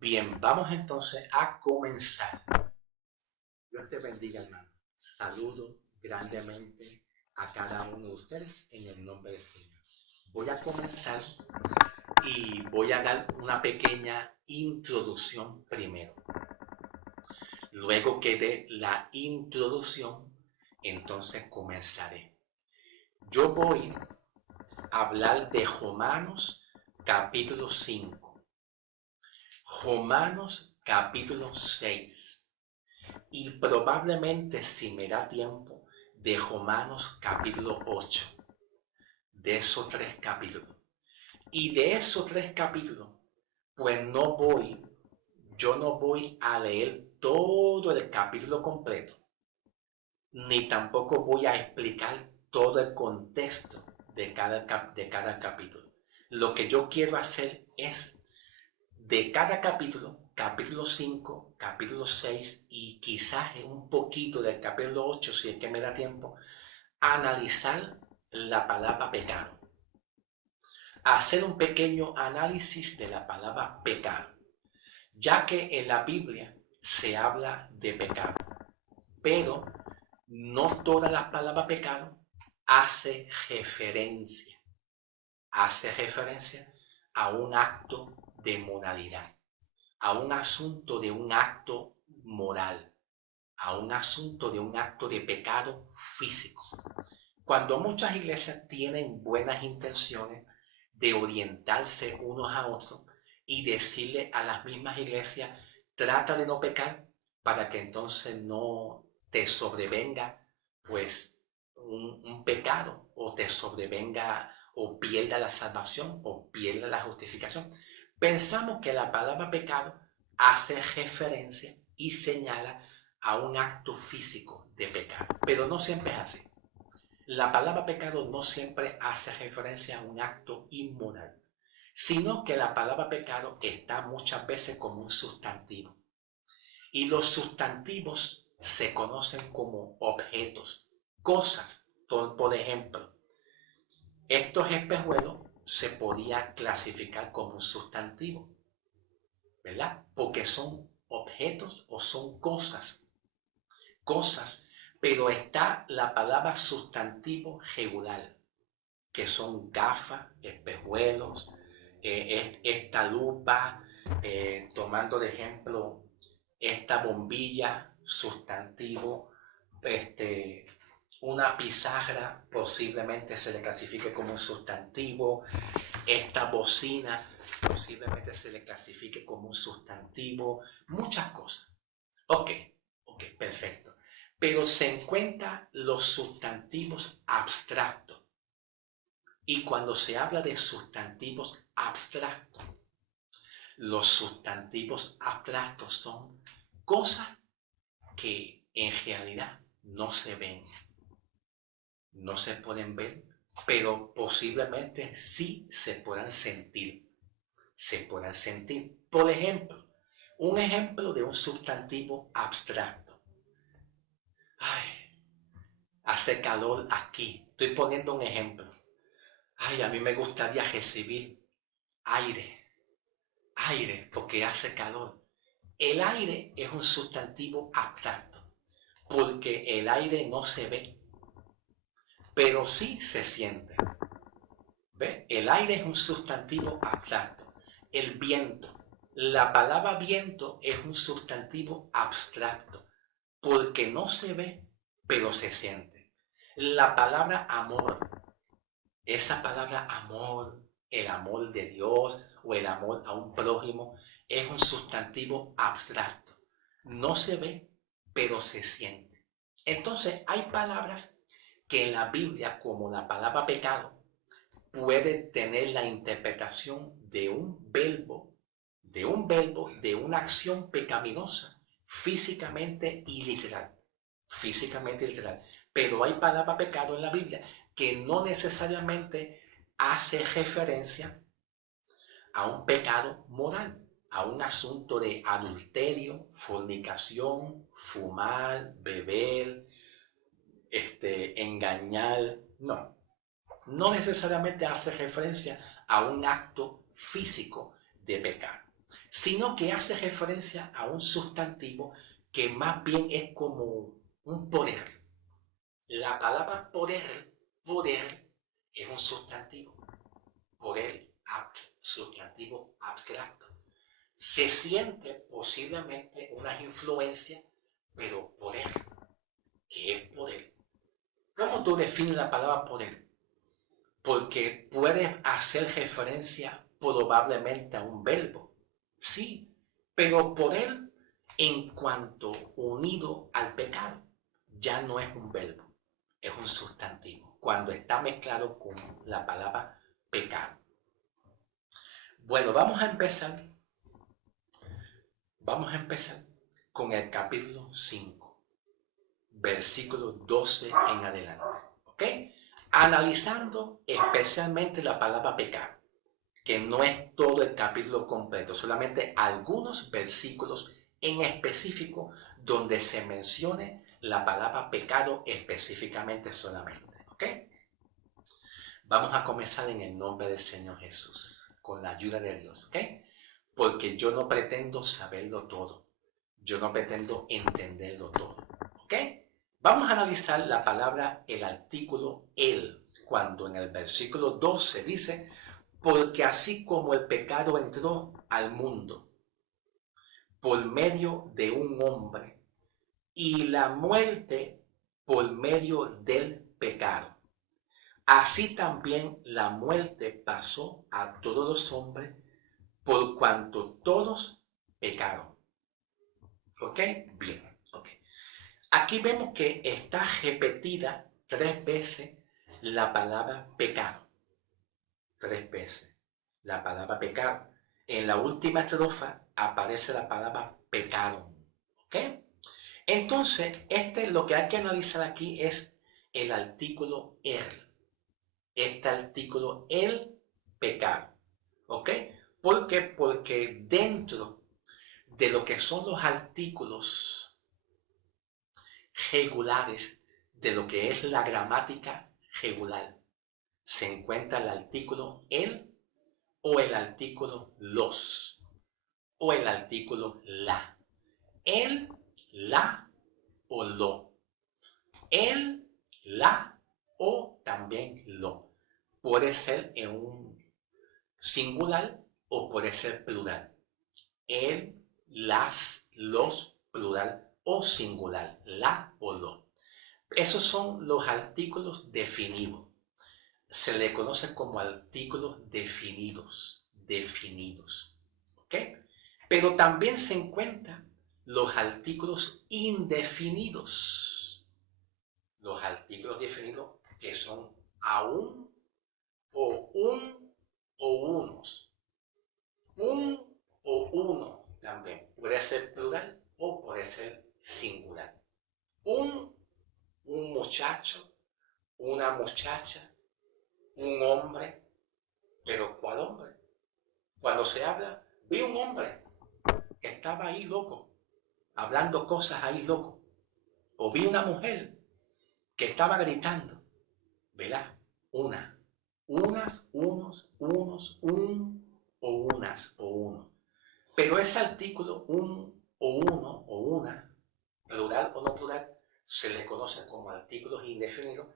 Bien, vamos entonces a comenzar. Dios te bendiga, hermano. Saludo grandemente a cada uno de ustedes en el nombre del Señor. Voy a comenzar y voy a dar una pequeña introducción primero. Luego que dé la introducción, entonces comenzaré. Yo voy a hablar de Romanos capítulo 5, Romanos capítulo 6 y probablemente, si me da tiempo, de Romanos capítulo 8, de esos tres capítulos. Y de esos tres capítulos, pues yo no voy a leer todo el capítulo completo, ni tampoco voy a explicar todo el contexto de cada capítulo. Lo que yo quiero hacer es de cada capítulo, capítulo 5, capítulo 6 y quizás un poquito del capítulo 8, si es que me da tiempo, analizar la palabra pecado. Hacer un pequeño análisis de la palabra pecado, ya que en la Biblia se habla de pecado, pero no toda la palabra pecado hace referencia a un acto de moralidad, a un asunto de un acto moral, a un asunto de un acto de pecado físico. Cuando muchas iglesias tienen buenas intenciones de orientarse unos a otros y decirle a las mismas iglesias, trata de no pecar para que entonces no te sobrevenga pues un pecado o te sobrevenga o pierda la salvación o pierda la justificación. Pensamos que la palabra pecado hace referencia y señala a un acto físico de pecado, pero no siempre es así. La palabra pecado no siempre hace referencia a un acto inmoral, sino que la palabra pecado está muchas veces como un sustantivo. Y los sustantivos se conocen como objetos, cosas. Por ejemplo, estos espejuelos se podía clasificar como un sustantivo, ¿verdad? Porque son objetos o son cosas, pero está la palabra sustantivo regular, que son gafas, espejuelos, esta lupa, tomando de ejemplo esta bombilla, sustantivo, una pizarra posiblemente se le clasifique como un sustantivo, esta bocina posiblemente se le clasifique como un sustantivo, muchas cosas. Ok, perfecto. Pero se encuentran los sustantivos abstractos. Y cuando se habla de sustantivos abstractos, los sustantivos abstractos son cosas que en realidad no se ven, no se pueden ver, pero posiblemente sí se puedan sentir. Se puedan sentir. Por ejemplo, un ejemplo de un sustantivo abstracto. Ay, hace calor aquí. Estoy poniendo un ejemplo. Ay, a mí me gustaría recibir aire, porque hace calor. El aire es un sustantivo abstracto, porque el aire no se ve, pero sí se siente. ¿Ve? El aire es un sustantivo abstracto. El viento. La palabra viento es un sustantivo abstracto, porque no se ve, pero se siente. La palabra amor. Esa palabra amor, el amor de Dios o el amor a un prójimo, es un sustantivo abstracto. No se ve, pero se siente. Entonces hay palabras que en la Biblia, como la palabra pecado, puede tener la interpretación de una acción pecaminosa, físicamente y literal. Físicamente y literal. Pero hay palabra pecado en la Biblia que no necesariamente hace referencia a un pecado moral, a un asunto de adulterio, fornicación, fumar, beber, engañar. No necesariamente hace referencia a un acto físico de pecado. sino que hace referencia a un sustantivo que más bien es como un poder. La palabra poder es un sustantivo, poder, sustantivo abstracto. Se siente posiblemente una influencia, pero poder. ¿Qué es poder? ¿Cómo tú defines la palabra poder? Porque puedes hacer referencia probablemente a un verbo, sí, pero poder en cuanto unido al pecado ya no es un verbo, es un sustantivo, cuando está mezclado con la palabra pecado. Bueno, vamos a empezar con el capítulo 5, versículo 12 en adelante, ¿ok? Analizando especialmente la palabra pecado, que no es todo el capítulo completo, solamente algunos versículos en específico donde se mencione la palabra pecado específicamente solamente, ¿ok? Vamos a comenzar en el nombre del Señor Jesús, con la ayuda de Dios, ¿ok? Porque yo no pretendo saberlo todo, yo no pretendo entenderlo todo, ¿ok? Vamos a analizar la palabra, el artículo el, cuando en el versículo 12 dice, porque así como el pecado entró al mundo por medio de un hombre y la muerte por medio del pecado, así también la muerte pasó a todos los hombres por cuanto todos pecaron. ¿Ok? Bien. Okay. Aquí vemos que está repetida 3 veces la palabra pecado. 3 veces la palabra pecado. En la última estrofa aparece la palabra pecado. ¿Ok? Entonces, lo que hay que analizar aquí es el artículo el. Este artículo, el pecado. ¿Ok? ¿Por qué? Porque dentro de lo que son los artículos regulares, de lo que es la gramática regular, se encuentra el artículo el o el artículo los o el artículo la. El, la o lo. El, la o también lo. Puede ser en un singular o puede ser plural. El, las, los, plural o singular, la o lo. Esos son los artículos definidos. Se le conoce como artículos definidos, definidos. ¿Ok? Pero también se encuentran los artículos indefinidos. Los artículos definidos que son aún o un o unos. Un o uno también puede ser plural o puede ser singular. Un muchacho, una muchacha, un hombre. ¿Pero cuál hombre? Cuando se habla, vi un hombre que estaba ahí loco, hablando cosas ahí loco. O vi una mujer que estaba gritando, ¿verdad? Unas, unos, un o unas o uno. Pero ese artículo, un o uno o una, plural o no plural, se le conoce como artículos indefinidos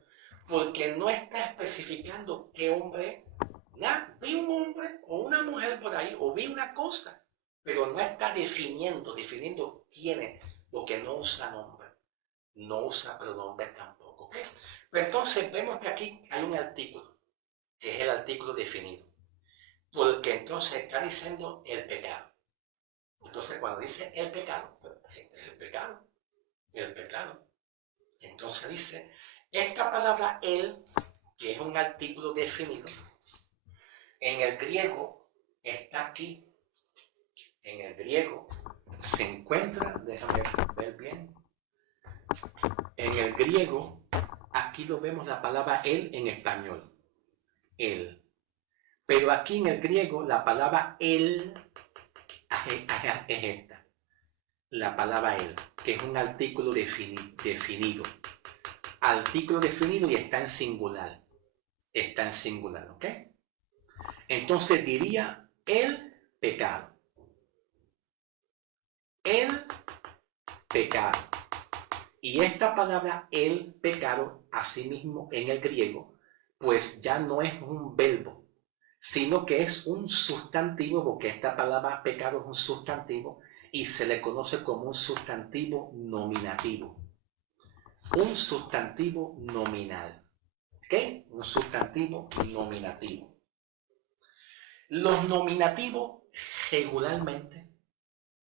porque no está especificando qué hombre. Ya, vi un hombre o una mujer por ahí o vi una cosa, pero no está definiendo quién es, porque no usa nombre, no usa pronombre tampoco. ¿Okay? Pero entonces vemos que aquí hay un artículo, que es el artículo definido, porque entonces está diciendo el pecado. Entonces cuando dice el pecado, el pecado, entonces dice, esta palabra el, que es un artículo definido, en el griego está aquí. En el griego se encuentra, déjame ver bien. En el griego, aquí lo vemos la palabra el en español. El. Pero aquí en el griego la palabra el es esta. La palabra el, que es un artículo definido. Artículo definido y está en singular. Está en singular, ¿ok? Entonces diría el pecado. el pecado. Y esta palabra el pecado, asimismo en el griego, pues ya no es un verbo, sino que es un sustantivo, porque esta palabra pecado es un sustantivo y se le conoce como un sustantivo nominativo. Un sustantivo nominal. ¿Ok? Un sustantivo nominativo. Los nominativos regularmente,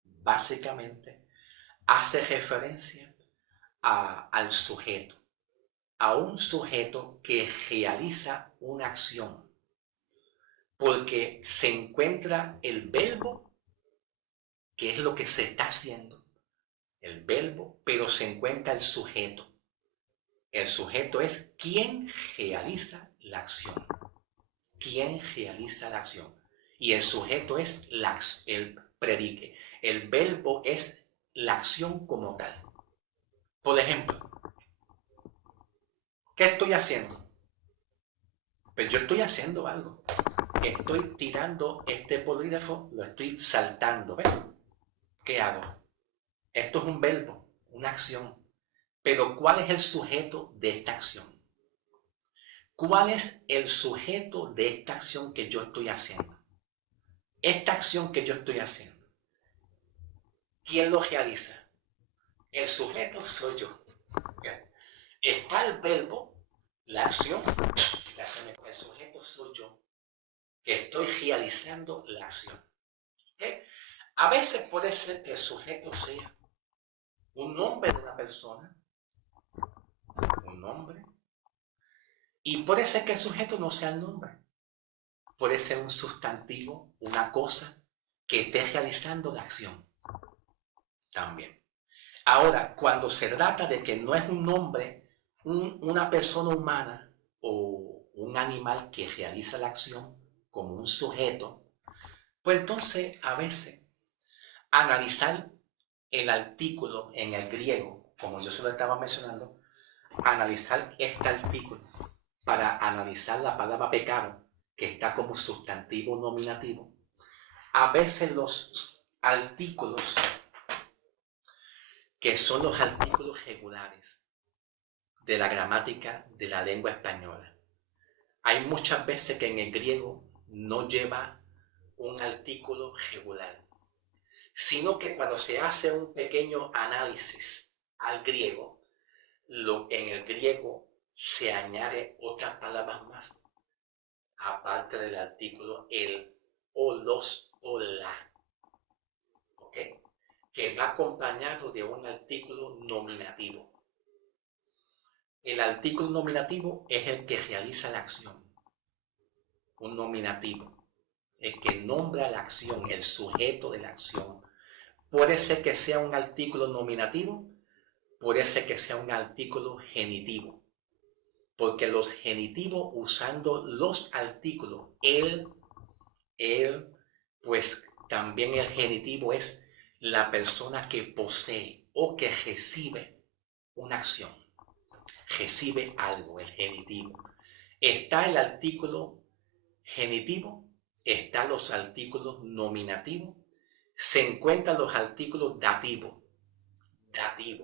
básicamente, hacen referencia al sujeto, a un sujeto que realiza una acción, porque se encuentra el verbo, que es lo que se está haciendo, el verbo, pero se encuentra el sujeto. El sujeto es quien realiza la acción. Quien realiza la acción. Y el sujeto es el predique. El verbo es la acción como tal. Por ejemplo, ¿qué estoy haciendo? Pues yo estoy haciendo algo. Estoy tirando este polígrafo, lo estoy saltando. ¿Ves? ¿Qué hago? Esto es un verbo, una acción. Pero ¿cuál es el sujeto de esta acción? ¿Cuál es el sujeto de esta acción que yo estoy haciendo? Esta acción que yo estoy haciendo, ¿quién lo realiza? El sujeto soy yo. Está el verbo, la acción, el sujeto soy yo, que estoy realizando la acción. ¿Okay? A veces puede ser que el sujeto sea un nombre de una persona, un nombre, y puede ser que el sujeto no sea el nombre. Puede ser un sustantivo, una cosa que esté realizando la acción también. Ahora, cuando se trata de que no es un nombre, una persona humana o un animal que realiza la acción como un sujeto, pues entonces a veces analizar el artículo en el griego, como yo se lo estaba mencionando, analizar este artículo para analizar la palabra pecado, que está como sustantivo nominativo. A veces los artículos, que son los artículos regulares de la gramática de la lengua española, hay muchas veces que en el griego no lleva un artículo regular, sino que cuando se hace un pequeño análisis al griego, en el griego se añade otras palabras más, aparte del artículo el, o los, o la, ¿ok? Que va acompañado de un artículo nominativo. El artículo nominativo es el que realiza la acción, un nominativo, el que nombra la acción, el sujeto de la acción. Puede ser que sea un artículo nominativo, puede ser que sea un artículo genitivo, porque los genitivos, usando los artículos él, pues también el genitivo es la persona que posee o que recibe una acción, recibe algo, el genitivo. Está el artículo genitivo, están los artículos nominativos, se encuentran los artículos dativos,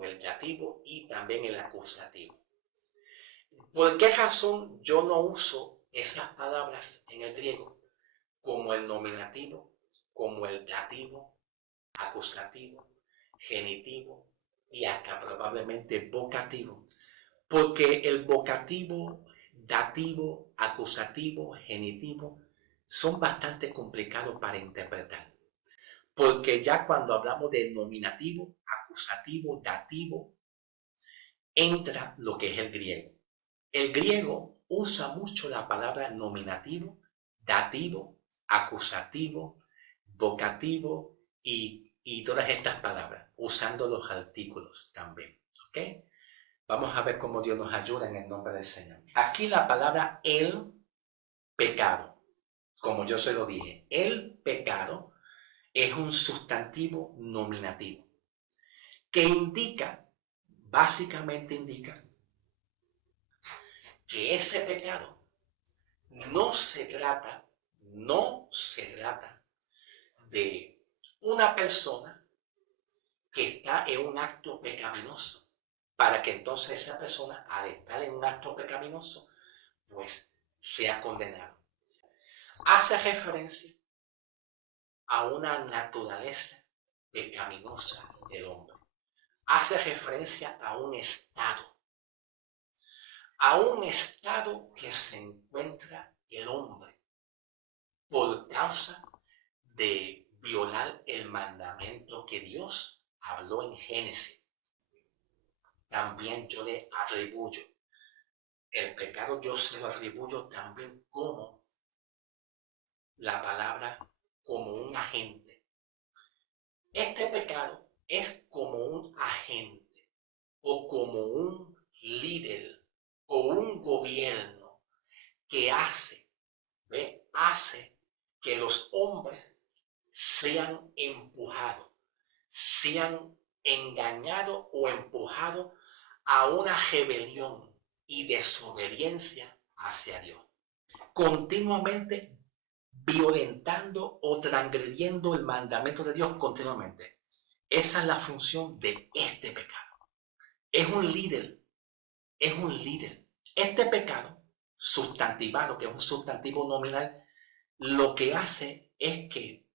el dativo y también el acusativo. ¿Por qué razón yo no uso esas palabras en el griego como el nominativo, como el dativo, acusativo, genitivo y hasta probablemente vocativo? Porque el vocativo, dativo, acusativo, genitivo son bastante complicados para interpretar. Porque ya cuando hablamos de nominativo, acusativo, dativo, entra lo que es el griego. El griego usa mucho la palabra nominativo, dativo, acusativo, vocativo y todas estas palabras, usando los artículos también. ¿Ok? Vamos a ver cómo Dios nos ayuda en el nombre del Señor. Aquí la palabra el pecado, como yo se lo dije, el pecado es un sustantivo nominativo que indica, básicamente indica, que ese pecado no se trata de una persona que está en un acto pecaminoso, para que entonces esa persona, al estar en un acto pecaminoso, pues sea condenado. Hace referencia a una naturaleza pecaminosa del hombre. Hace referencia a un estado que se encuentra el hombre por causa de violar el mandamiento que Dios habló en Génesis. También yo le atribuyo el pecado, yo se lo atribuyo también como la palabra, como un agente. Este pecado es como un agente o como un líder o un gobierno que hace que los hombres sean empujados, sean engañados o empujados a una rebelión y desobediencia hacia Dios. Continuamente violentando o transgrediendo el mandamiento de Dios continuamente. Esa es la función de este pecado. Es un líder. Este pecado sustantivado, que es un sustantivo nominal, lo que hace es que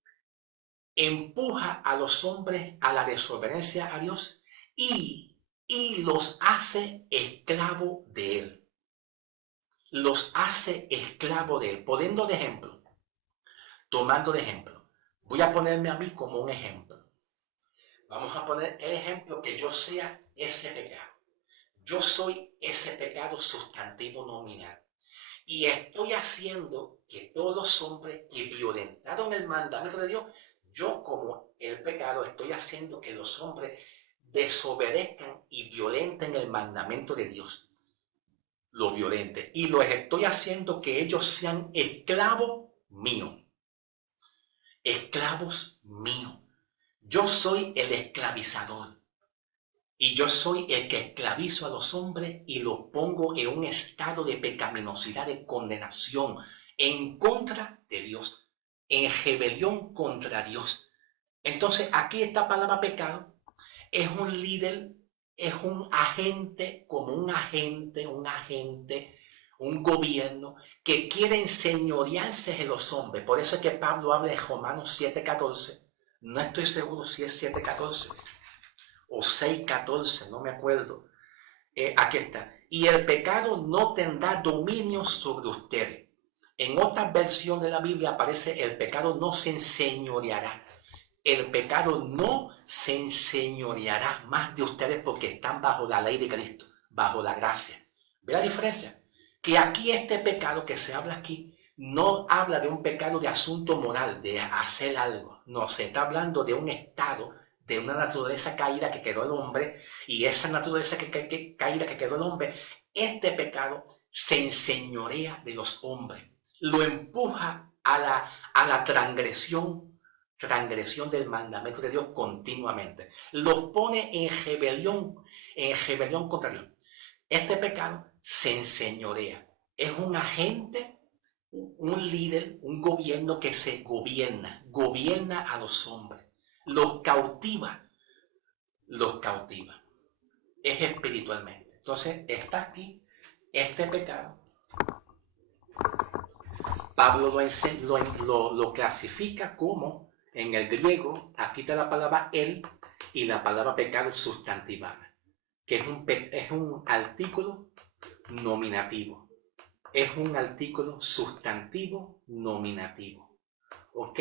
empuja a los hombres a la desobediencia a Dios y los hace esclavos de Él. Los hace esclavos de Él. Tomando de ejemplo, voy a ponerme a mí como un ejemplo. Vamos a poner el ejemplo que yo sea ese pecado. Yo soy ese pecado sustantivo nominal. Y estoy haciendo que todos los hombres que violentaron el mandamiento de Dios, yo como el pecado estoy haciendo que los hombres desobedezcan y violenten el mandamiento de Dios. Lo violenten. Y los estoy haciendo que ellos sean esclavos míos. Esclavos míos. Yo soy el esclavizador. Y yo soy el que esclavizo a los hombres y los pongo en un estado de pecaminosidad, de condenación, en contra de Dios, en rebelión contra Dios. Entonces, aquí esta palabra pecado es un líder, es un agente, como un agente, un gobierno que quiere enseñorearse de los hombres. Por eso es que Pablo habla en Romanos 7:14. No estoy seguro si es 7:14 o 6:14, no me acuerdo. Aquí está. Y el pecado no tendrá dominio sobre ustedes. En otra versión de la Biblia aparece: el pecado no se enseñoreará. El pecado no se enseñoreará más de ustedes porque están bajo la ley de Cristo, bajo la gracia. ¿Ve la diferencia? Que aquí este pecado que se habla aquí no habla de un pecado de asunto moral, de hacer algo. No, se está hablando de un estado, de una naturaleza caída que quedó el hombre, y esa naturaleza caída que quedó el hombre, este pecado se enseñorea de los hombres, lo empuja a la transgresión del mandamiento de Dios continuamente. Los pone en rebelión contra Dios. Este pecado se enseñorea. Es un agente, un líder, un gobierno que se gobierna a los hombres. Los cautiva. Es espiritualmente. Entonces está aquí este pecado. Pablo lo clasifica como, en el griego, aquí está la palabra él y la palabra pecado sustantivada, que es un artículo nominativo. Es un artículo sustantivo nominativo. ¿Ok?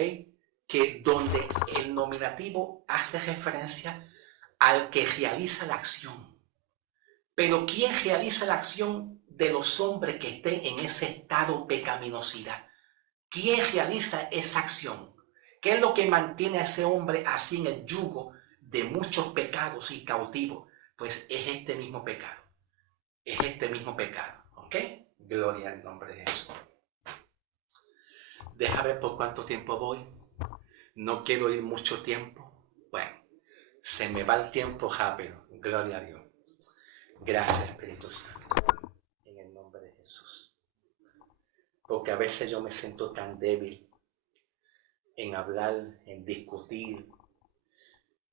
Que donde el nominativo hace referencia al que realiza la acción. Pero ¿quién realiza la acción de los hombres que estén en ese estado de pecaminosidad? ¿Quién realiza esa acción? ¿Qué es lo que mantiene a ese hombre así en el yugo de muchos pecados y cautivo? Pues es este mismo pecado. Es este mismo pecado. ¿Ok? Gloria al nombre de Jesús. Deja ver por cuánto tiempo voy. No quiero ir mucho tiempo. Bueno, se me va el tiempo rápido. Gloria a Dios. Gracias, Espíritu Santo. En el nombre de Jesús. Porque a veces yo me siento tan débil en hablar, en discutir,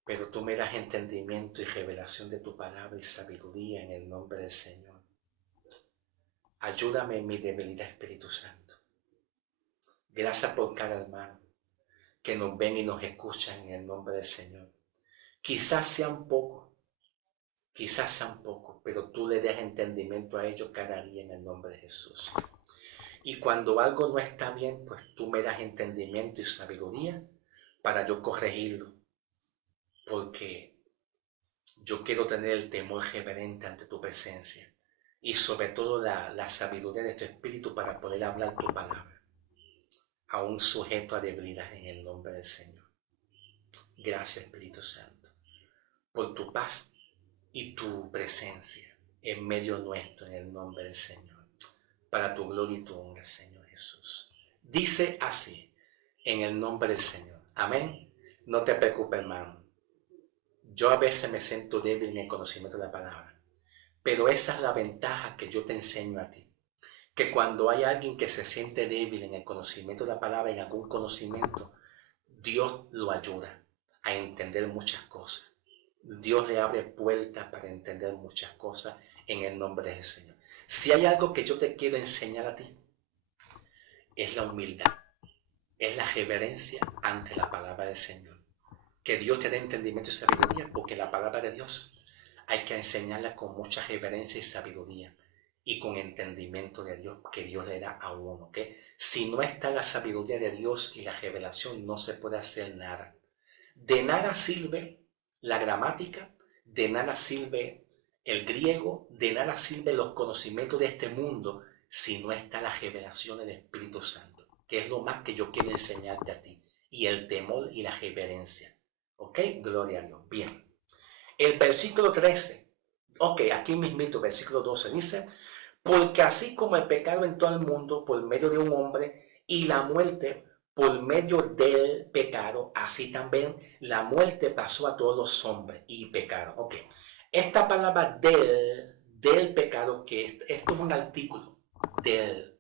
pero tú me das entendimiento y revelación de tu palabra y sabiduría en el nombre del Señor. Ayúdame en mi debilidad, Espíritu Santo. Gracias por cada hermano que nos ven y nos escuchan en el nombre del Señor. Quizás sean pocos, pero tú le des entendimiento a ellos cada día en el nombre de Jesús. Y cuando algo no está bien, pues tú me das entendimiento y sabiduría para yo corregirlo. Porque yo quiero tener el temor reverente ante tu presencia. Y sobre todo la sabiduría de tu espíritu para poder hablar tu palabra. Aún sujeto a debilidad en el nombre del Señor. Gracias, Espíritu Santo, por tu paz y tu presencia en medio nuestro en el nombre del Señor. Para tu gloria y tu honra, Señor Jesús. Dice así, en el nombre del Señor. Amén. No te preocupes, hermano. Yo a veces me siento débil en el conocimiento de la palabra. Pero esa es la ventaja que yo te enseño a ti. Que cuando hay alguien que se siente débil en el conocimiento de la palabra, en algún conocimiento, Dios lo ayuda a entender muchas cosas. Dios le abre puertas para entender muchas cosas en el nombre del Señor. Si hay algo que yo te quiero enseñar a ti, es la humildad, es la reverencia ante la palabra del Señor. Que Dios te dé entendimiento y sabiduría, porque la palabra de Dios hay que enseñarla con mucha reverencia y sabiduría y con entendimiento de Dios que Dios le da a uno. ¿Okay? Si no está la sabiduría de Dios y la revelación, no se puede hacer nada. De nada sirve la gramática, de nada sirve el griego, de nada sirven los conocimientos de este mundo si no está la revelación del Espíritu Santo, que es lo más que yo quiero enseñarte a ti, y el temor y la reverencia. ¿Ok? Gloria a Dios. Bien. El versículo 13. Ok, aquí mismito, versículo 12 dice, porque así como el pecado entró al mundo por medio de un hombre y la muerte por medio del pecado, así también la muerte pasó a todos los hombres y pecaron. Ok, esta palabra del pecado, que esto es un artículo, del,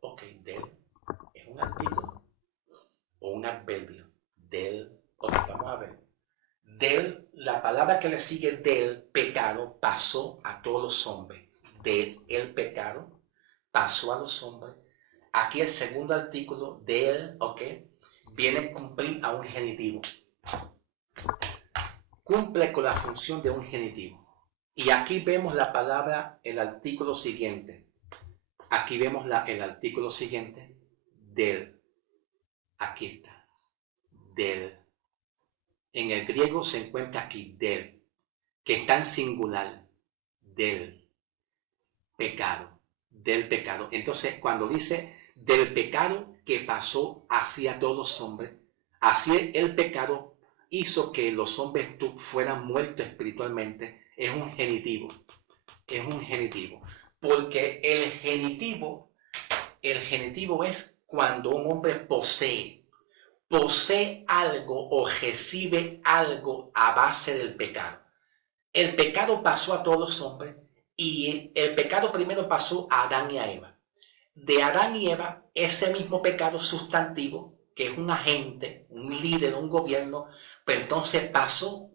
ok, del, es un artículo o un adverbio, ok, vamos a ver. La palabra que le sigue del pecado pasó a todos los hombres. El pecado pasó a los hombres. Aquí el segundo artículo ok, viene a cumplir a un genitivo. Cumple con la función de un genitivo. Y aquí vemos la palabra, el artículo siguiente. Aquí vemos el artículo siguiente, del. Aquí está, del. En el griego se encuentra aquí, del, que está en singular, del pecado. Entonces, cuando dice del pecado que pasó hacia todos los hombres, así el pecado hizo que los hombres fueran muertos espiritualmente, es un genitivo. Porque el genitivo es cuando un hombre posee algo o recibe algo a base del pecado. El pecado pasó a todos los hombres y el pecado primero pasó a Adán y a Eva. De Adán y Eva, ese mismo pecado sustantivo, que es un agente, un líder, un gobierno, pues entonces entró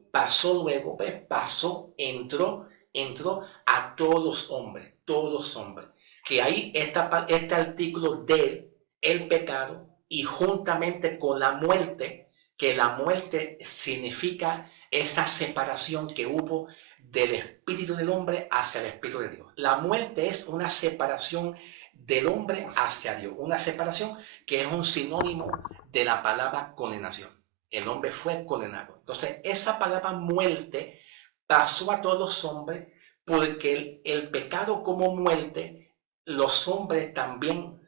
a todos los hombres. Que ahí este artículo de el pecado y juntamente con la muerte, que la muerte significa esa separación que hubo del espíritu del hombre hacia el espíritu de Dios. La muerte es una separación del hombre hacia Dios, una separación que es un sinónimo de la palabra condenación. El hombre fue condenado. Entonces, esa palabra muerte pasó a todos los hombres porque el pecado como muerte, los hombres también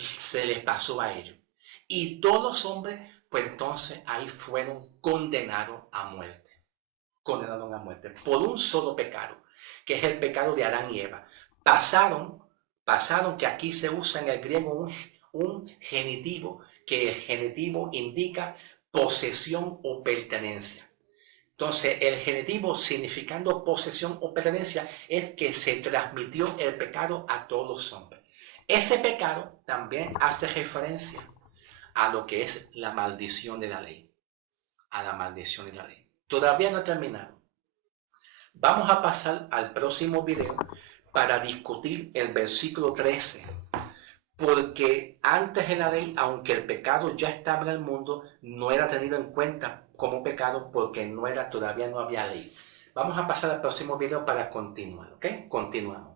se les pasó a ellos. Y todos los hombres, pues entonces ahí fueron condenados a muerte. Condenados a muerte por un solo pecado, que es el pecado de Adán y Eva. Pasaron, que aquí se usa en el griego un genitivo, que el genitivo indica posesión o pertenencia. Entonces, el genitivo significando posesión o pertenencia es que se transmitió el pecado a todos los hombres. Ese pecado también hace referencia a lo que es la maldición de la ley. a la maldición y la ley. Todavía no he terminado. Vamos a pasar al próximo video para discutir el versículo 13. Porque antes de la ley, aunque el pecado ya estaba en el mundo, no era tenido en cuenta como pecado porque todavía no había ley. Vamos a pasar al próximo video para continuar, ¿ok? Continuamos.